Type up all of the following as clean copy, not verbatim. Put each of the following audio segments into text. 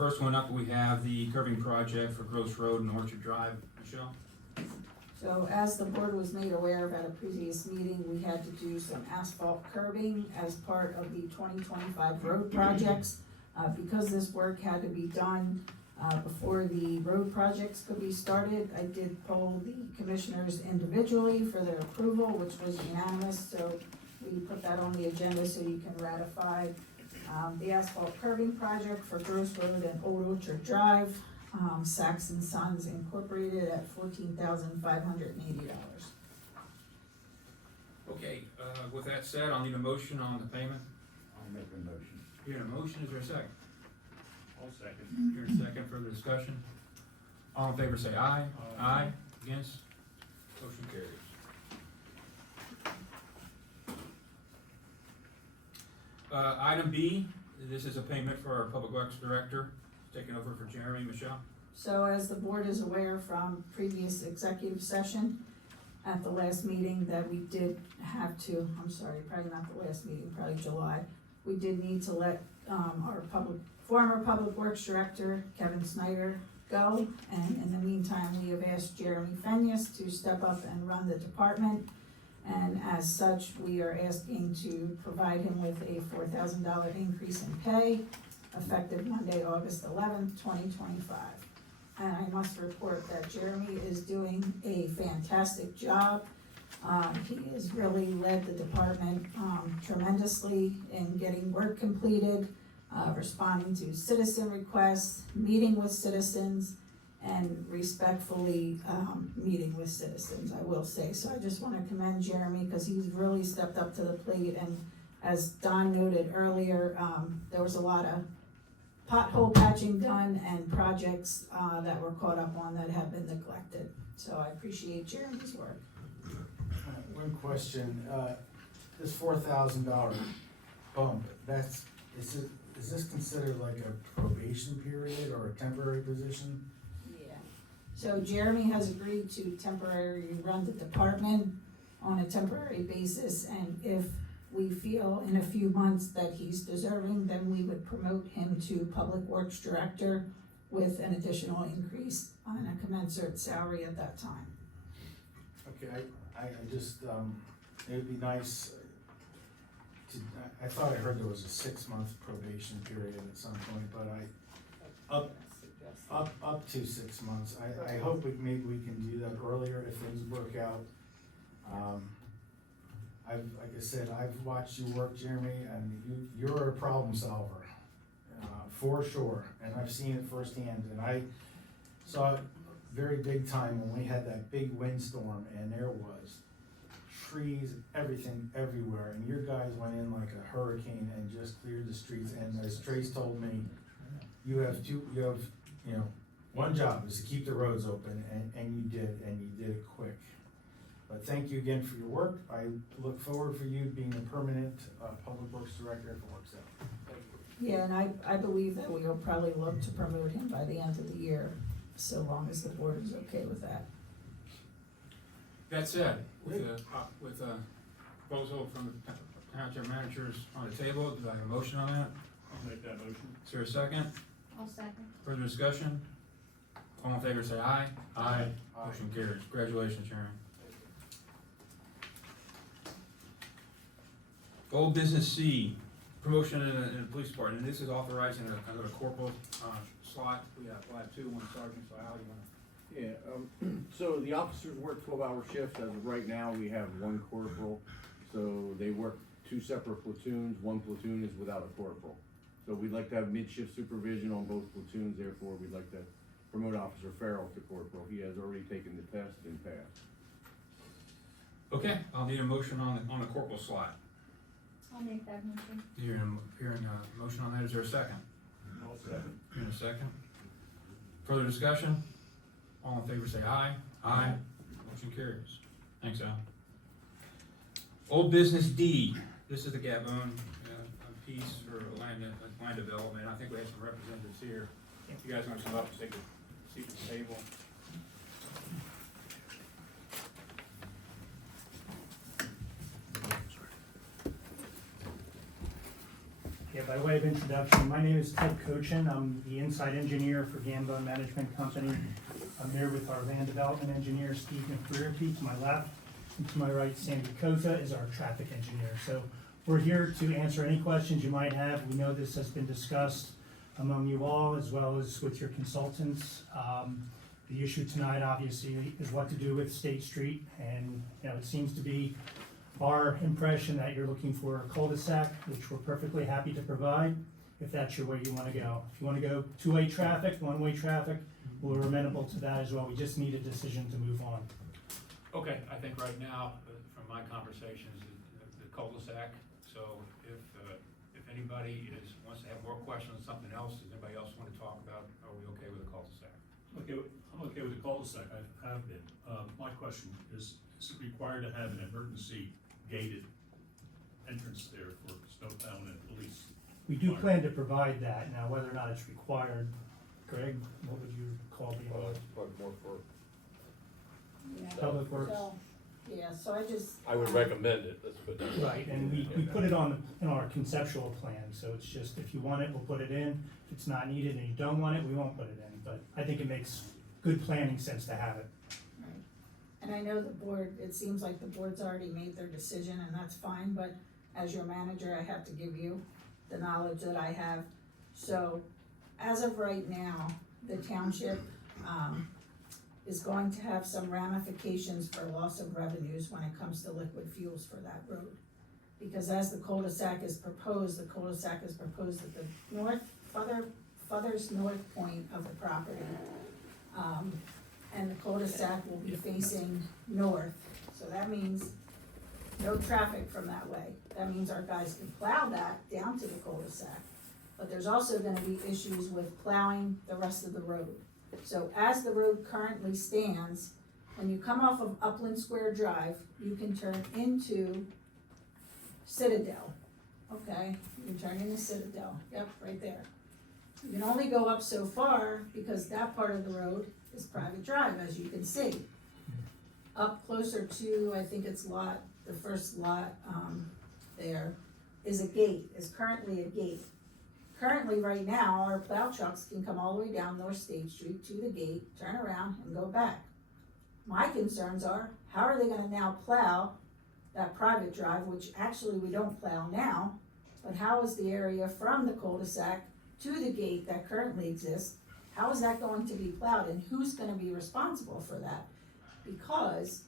First one up, we have the curbing project for Gross Road and Orchard Drive. Michelle? So as the board was made aware of at a previous meeting, we had to do some asphalt curbing as part of the 2025 road projects. Because this work had to be done before the road projects could be started, I did poll the commissioners individually for their approval, which was unanimous, so we put that on the agenda so you can ratify the asphalt curbing project for Gross Road and Old Orchard Drive, Saks and Sons Incorporated at $14,580. Okay, with that said, I'll need a motion on the payment. I'll make a motion. Hearing a motion, is there a second? I'll second. Hearing a second, further discussion? All in favor say aye. Aye. Against? Motion carries. Item B, this is a payment for our Public Works Director, taking over for Jeremy. Michelle? So as the board is aware from previous executive session at the last meeting that we did have to, I'm sorry, probably not the last meeting, probably July, we did need to let our former Public Works Director, Kevin Snyder, go. And in the meantime, we have asked Jeremy Fenyas to step up and run the department. And as such, we are asking to provide him with a $4,000 increase in pay effective Monday, August 11th, 2025. And I must report that Jeremy is doing a fantastic job. He has really led the department tremendously in getting work completed, responding to citizen requests, meeting with citizens, and respectfully meeting with citizens, I will say. So I just want to commend Jeremy because he's really stepped up to the plate. And as Don noted earlier, there was a lot of pothole patching done and projects that were caught up on that have been neglected. So I appreciate Jeremy's work. One question, this $4,000 bump, is this considered like a probation period or a temporary position? Yeah. So Jeremy has agreed to temporarily run the department on a temporary basis, and if we feel in a few months that he's deserving, then we would promote him to Public Works Director with an additional increase on a commensurate salary at that time. Okay, I just, it would be nice I thought I heard there was a 6-month probation period at some point, but up to 6 months. I hope maybe we can do that earlier if things work out. Like I said, I've watched you work, Jeremy, and you're a problem solver, for sure, and I've seen it firsthand, and I saw it very big time when we had that big windstorm, and there was trees, everything everywhere, and your guys went in like a hurricane and just cleared the streets. And as Trace told me, you have one job is to keep the roads open, and you did it quick. But thank you again for your work. I look forward for you being a permanent Public Works Director if it works out. Yeah, and I believe that we'll probably look to promote him by the end of the year, so long as the board is okay with that. That said, with a proposal from the township managers on the table, do I have a motion on that? I'll make that motion. Is there a second? I'll second. Further discussion? All in favor say aye. Aye. Motion carries. Congratulations, Sharon. Old business C, promotion in the police department, and this is authorizing another corporal slot. We'll have two, one sergeant, so Al, you wanna? Yeah, so the officers work 12-hour shifts. As of right now, we have one corporal. So they work 2 separate platoons. One platoon is without a corporal. So we'd like to have mid-shift supervision on both platoons. Therefore, we'd like to promote Officer Farrell to corporal. He has already taken the test and passed. Okay, I'll need a motion on the corporal slot. I'll make that motion. Hearing a motion on that, is there a second? I'll second. Hearing a second. Further discussion? All in favor say aye. Aye. Motion carries. Thanks, Al. Old business D, this is the Gabon piece for land development. I think we have some representatives here. If you guys want to come up and take a seat at the table. Yeah, By way of introduction, my name is Ted Cochin. I'm the inside engineer for Gambone Management Company. I'm here with our land development engineer, Steve McBrearty, to my left. And to my right, Sandy Koza is our traffic engineer. So we're here to answer any questions you might have. We know this has been discussed among you all as well as with your consultants. The issue tonight, obviously, is what to do with State Street. And, it seems to be our impression that you're looking for a cul-de-sac, which we're perfectly happy to provide, if that's your way you wanna go. If you wanna go two-way traffic, one-way traffic, we're amenable to that as well. We just need a decision to move on. Okay, I think right now, from my conversations, the cul-de-sac, so if anybody wants to have more questions on something else, does anybody else want to talk about, are we okay with the cul-de-sac? Okay, I'm okay with the cul-de-sac, I have been. My question is it required to have an emergency gated entrance there for snowbound and police? We do plan to provide that. Now, whether or not it's required, Greg, what would you call the, It's probably more for, Yeah. Public Works? So, yeah, so I would recommend it, let's put that. right, and we put it on, in our conceptual plan, so it's just, if you want it, we'll put it in. If it's not needed and you don't want it, we won't put it in, but I think it makes good planning sense to have it. Right. And I know the board, it seems like the board's already made their decision, and that's fine, but as your manager, I have to give you the knowledge that I have. So, as of right now, the township, is going to have some ramifications for loss of revenues when it comes to liquid fuels for that road. Because as the cul-de-sac is proposed at the farthest north point of the property. And the cul-de-sac will be facing north, so that means no traffic from that way. That means our guys can plow that down to the cul-de-sac, but there's also gonna be issues with plowing the rest of the road. So as the road currently stands, when you come off of Upland Square Drive, you can turn into Citadel, okay? You can turn into Citadel, yep, right there. You can only go up so far because that part of the road is private drive, as you can see. Up closer to, I think it's the first lot, there, is currently a gate. Currently, right now, our plow trucks can come all the way down North State Street to the gate, turn around, and go back. My concerns are, how are they gonna now plow that private drive, which actually we don't plow now, but how is the area from the cul-de-sac to the gate that currently exists, how is that going to be plowed, and who's gonna be responsible for that? Because,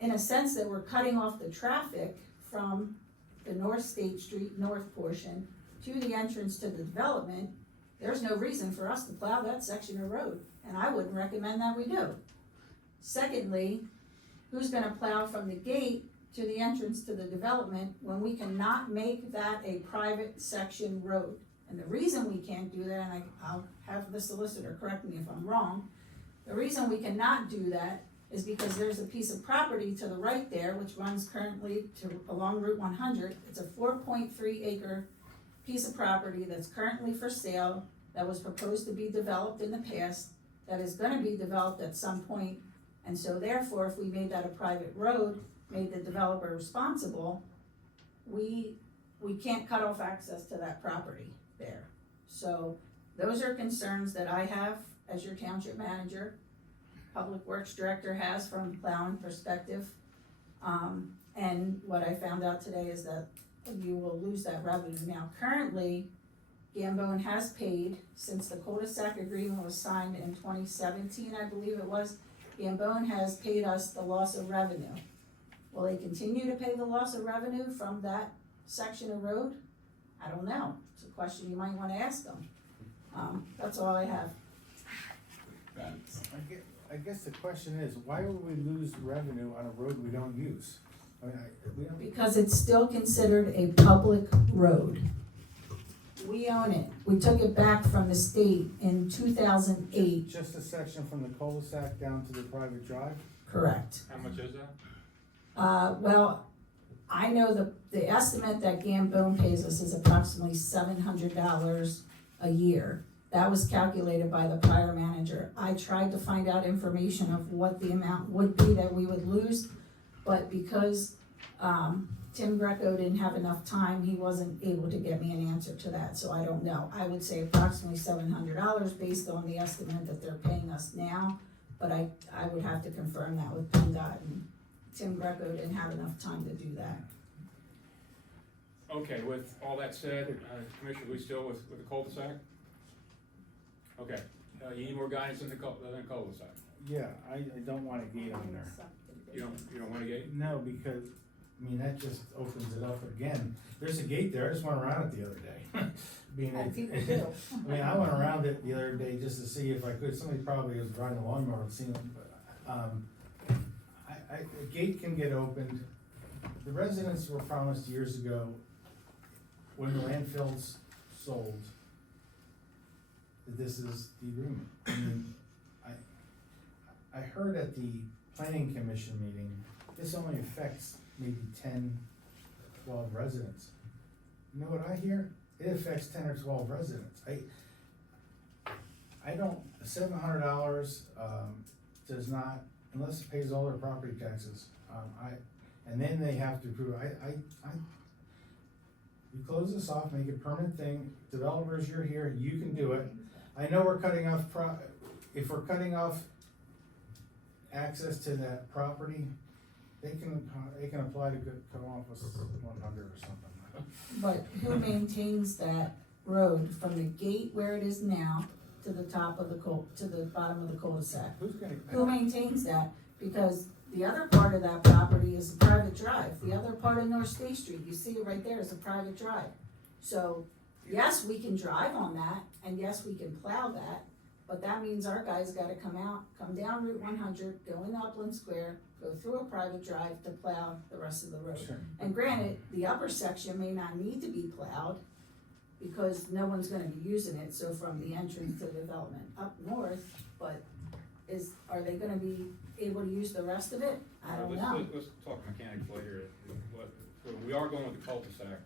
in a sense that we're cutting off the traffic from the North State Street north portion to the entrance to the development, there's no reason for us to plow that section of road, and I wouldn't recommend that we do. Secondly, who's gonna plow from the gate to the entrance to the development when we cannot make that a private section road? And the reason we can't do that, and I'll have the solicitor correct me if I'm wrong, the reason we cannot do that is because there's a piece of property to the right there, which runs currently along Route 100. It's a 4.3 acre piece of property that's currently for sale, that was proposed to be developed in the past, that is gonna be developed at some point. And so therefore, if we made that a private road, made the developer responsible, we can't cut off access to that property there. So those are concerns that I have as your township manager, Public Works Director has from plowing perspective. And what I found out today is that you will lose that revenue. Now, currently, Gambone has paid, since the cul-de-sac agreement was signed in 2017, I believe it was, Gambone has paid us the loss of revenue. Will they continue to pay the loss of revenue from that section of road? I don't know. It's a question you might wanna ask them. That's all I have. Thanks. I guess the question is, why would we lose revenue on a road we don't use? I mean, we don't. Because it's still considered a public road. We own it. We took it back from the state in 2008. Just a section from the cul-de-sac down to the private drive? Correct. How much is that? Well, I know the estimate that Gambone pays us is approximately $700 a year. That was calculated by the prior manager. I tried to find out information of what the amount would be that we would lose, but because Tim Greco didn't have enough time, he wasn't able to get me an answer to that, so I don't know. I would say approximately $700 based on the estimate that they're paying us now, but I would have to confirm that with PennDOT, and Tim Greco didn't have enough time to do that. Okay, with all that said, Commissioner, we still with the cul-de-sac? Okay, you need more guidance than the cul-de-sac? Yeah, I don't want a gate on there. You don't want a gate? No, because, I mean, that just opens it up again. There's a gate there, I just went around it the other day. Being And that- people do. I mean, I went around it the other day just to see if I could, somebody probably was riding a lawnmower and seen it, but, a gate can get opened. The residents were promised years ago, when the landfills sold, that this is the agreement. I mean, I heard at the planning commission meeting, this only affects maybe 10, 12 residents. You know what I hear? It affects 10 or 12 residents. I don't, $700, does not, unless it pays all their property taxes, and then they have to approve, you close this off, make it a permanent thing, developers, you're here, you can do it. I know we're cutting off if we're cutting off access to that property, they can apply to come off with 100 or something. But who maintains that road from the gate where it is now to the top of to the bottom of the cul-de-sac? Who's gonna? Who maintains that? Because the other part of that property is a private drive. The other part of North State Street, you see it right there, is a private drive. So, yes, we can drive on that, and yes, we can plow that, but that means our guys gotta come down Route 100, go in Upland Square, go through a private drive to plow the rest of the road. Sure. And granted, the upper section may not need to be plowed, because no one's gonna be using it, so from the entrance to the development up north, but are they gonna be able to use the rest of it? I don't know. Let's talk mechanics later. We are going with the cul-de-sac,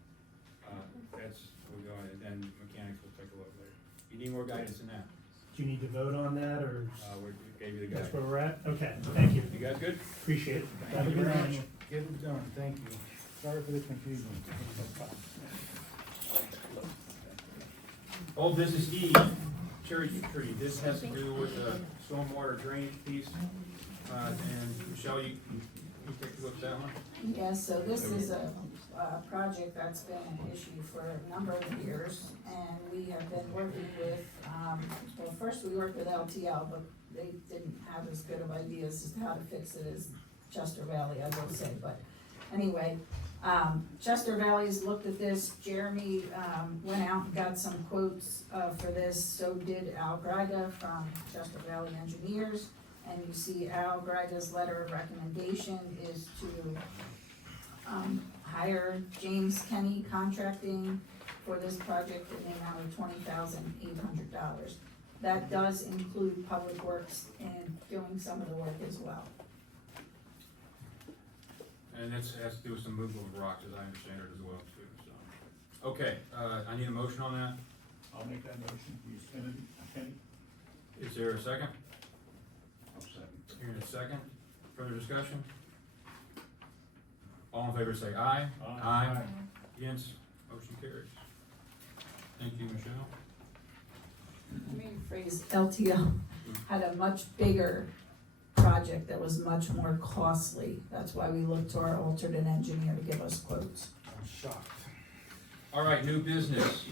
we're going, and then mechanics will take a look later. You need more guidance than that? Do you need to vote on that, or We gave you the that's guidance. where we're at? Okay, thank you, You guys good? appreciate it. Thank Have a you good very evening. Get it done, thank you. Sorry for the confusion. Old business E, cherry tree, this has to do with the stormwater drainage piece, and Michelle, you take a look at that one? Yeah, so this is a project that's been an issue for a number of years, and we have been working with, well, first we worked with LTL, but they didn't have as good of ideas as to how to fix it as Chester Valley, I will say, but anyway, Chester Valley's looked at this. Jeremy, went out and got some quotes, for this, so did Al Griga from Chester Valley Engineers. And you see Al Griga's letter of recommendation is to, hire James Kenny Contracting for this project in the amount of $20,800. That does include Public Works and doing some of the work as well. And this has to do with some movable of rocks, as I understand it as well, too, so. Okay, I need a motion on that. I'll make that motion, use Kenny. Is there a second? I'll second. Hearing a second, further discussion? All in favor say aye. Aye. Against, motion carries. Thank you, Michelle. Let me rephrase, LTL had a much bigger project that was much more costly. That's why we looked to our alternate engineer to give us quotes. I'm shocked. All right, new business.